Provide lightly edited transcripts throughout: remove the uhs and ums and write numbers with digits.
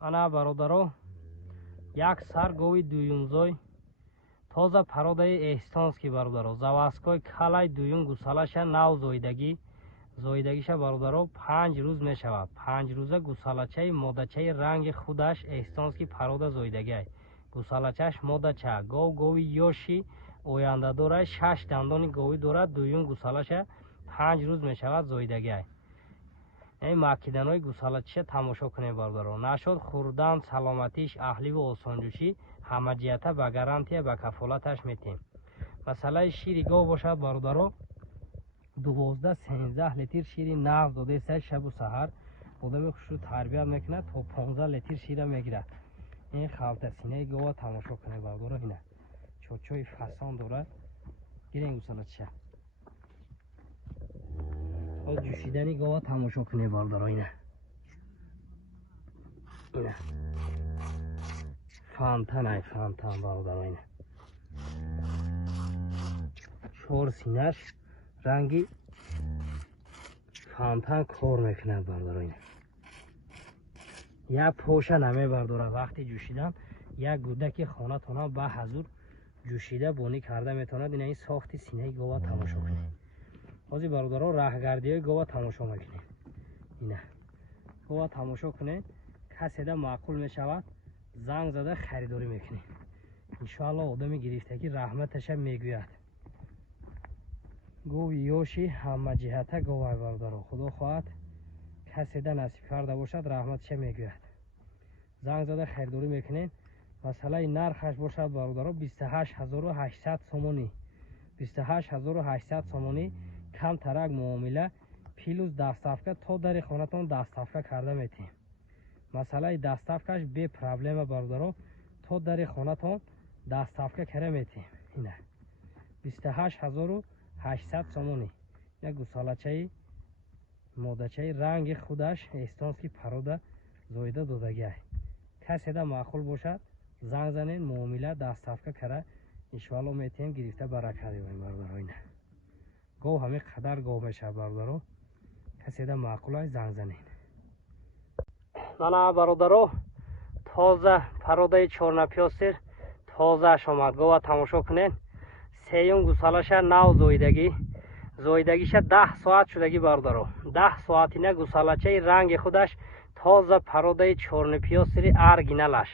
ана бародаро, як сар гови дуюмзой тоза пародаи эстонский бародаро, заваской калай дуюм гусалаша нав зоидагиша бародаро 5 рӯз мешавад. 5 рӯза гусалачаи модачаи ранги худаш эстонский парода зоидагай. гусалачаш модача гови ёши оянда дорад, 6 дандони гови дорад. дуюм гусалаша 5 рӯз мешавад зоидагай. ин макиданои гусалачиша тамошо кунем бародаро. нашуд хурдан саломатиш аҳливу осонҷӯшӣ ҳама ҷиҳата ба гарантия ба кафолаташ метем. масъалаи шири гов бошад бародаро, 12-13 литр шири нав додесай шабу саҳар одами хушрӯ тарбият мекунад то 15 литр шира мегирад. ин халтасинаи гова тамошо кунем бародаро. ина чочои фасон дорад. гирен гусалачиша ҷӯшидани гова тамошо кунем бародаро. ина фантан бародаро. ина чор синаш ранги фантан кор мекунад бародаро. ина як поша намебардорад. вақти ҷӯшидан як гӯдаки хонатона ба ҳазур ҷӯшида бонӣ карда метавонад. ина ин софти синаи гова тамошо кунем. ҳозир бародаро раҳгардиҳои гова тамошо мекунем. ина гова тамошо кунем. каседа маъқул мешавад занг зада харидорӣ мекунем. иншоалло одами гирифтагӣ раҳматаша мегӯяд. гови ёши ҳама ҷиҳата говай бародаро. худо хоҳад каседа насиб карда бошад раҳматаша мегӯяд. занг зада харидорӣ мекунем. масъалаи нархаш бошад бародаро 28800 сомонӣ. 28800 сомонӣ камтарак муомила плюс даставка то дари хонатон даставка карда метем. масъалаи даставкаш бе проблема бародаро. то дари хонатон даставка карда метем. ина 28800 сомонӣ. як гусалачаи модачаи ранги худаш эстонский парода зоида додагай. каседа маъқул бошад занг занем муомила даставка кара иншоалло метем гирифта баракат ёбем бародаро. ина гов ҳамин қадар гов мешавад бародаро. каседа маъқулай занг занем. мана бародаро тоза пародаи чорнапёсер тозааш омад. гова тамошо кунем. сеюм гусалаша нав зоидагиша 10 соат шудаги бародаро. 10 соатина гусалачаи ранги худаш тоза пародаи чорнапёсери оригиналаш.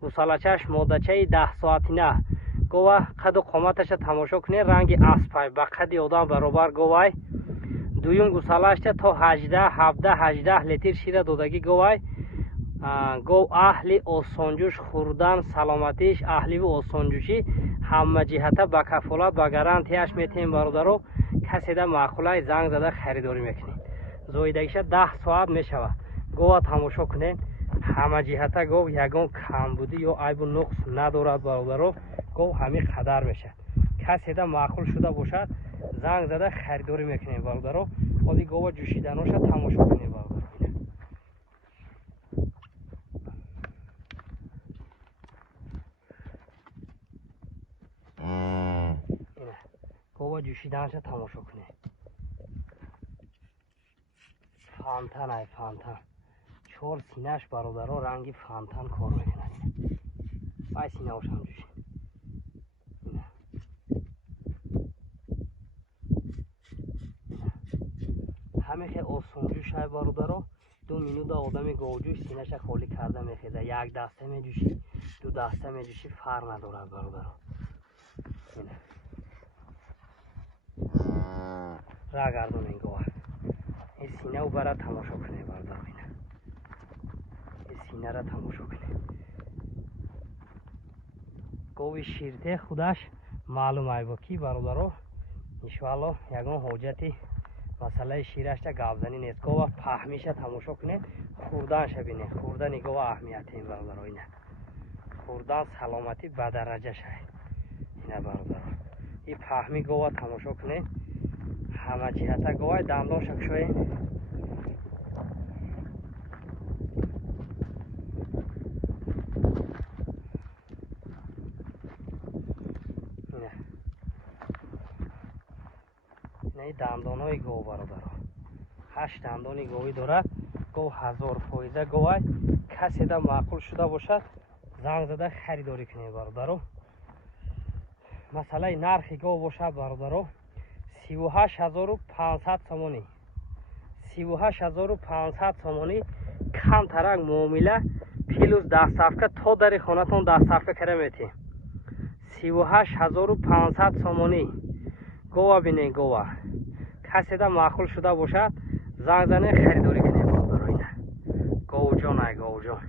гусалачаш модачаи 10 соатина. гова қаду қоматаша тамошо кунем. ранги аспай ба қади одам баробар говай. дуюм гусалашта то 18 литр шира додаги говай. гов аҳли осонҷӯш хурдан саломатиш аҳливу осонҷӯшӣ ҳама ҷиҳата ба кафолат ба гарантияш метем бародаро. каседа маъқулай занг зада харидорӣ мекунем. зоидагиша 10 соат мешавад. гова тамошо кунем. ҳама ҷиҳата гов ягон камбудӣ ё айбу нуқс надорад бародаро. гов ҳамин қадар мешавад. каседа маъқул шуда бошад занг зада харидорӣ мекунем бародаро. ҳозир гова ҷӯшиданоша тамошо кунем бародаро. гова ҷӯшиданоша тамошо кунем. фантан чор синаш бародаро ранги фантан кор мекунад. бай синаошам ҷӯшид. ҳамихе осонҷӯшай бародаро. 2 минута одами говҷӯш синаша холӣ карда мехезад. як даста меҷӯшӣ, 2 даста меҷӯшӣ фарқ надорад бародаро. рагардонем гова. ин синаву бара тамошо кунем бародаро. ин синара тамошо кунем. гови ширте худаш маълум айбо ки бародаро. иншоалло ягон ҳоҷати масъалаи ширашта гапзанӣ нест. гова паҳмиша тамошо кунем. хурданша бинем. хурдани гова аҳамиятем бародаро. ина хурдан саломатӣ ба дараҷашай. ина бародаро. ин паҳми гова тамошо кунем. ҳама ҷиҳата говай дандонша кушоем. дандонҳои гов бародаро. 8 дандони говӣ дорад. گو 1000% گوای کسی دا معقول شده باشد زنگ زده خریداری کنید برادرو. مثلا نرخ گو باشد برادرو 38500 سومانی 38500 سومانی کم ترک معامله پیلوز 10 صفحه تا در خانه‌تون 10 صفحه کرده میتی 38500 سومانی گوه بینین گوه کسی دا معقول شده باشد زنگ زنه خریداری کنید برادرو. اینه گو جان ای گو جان.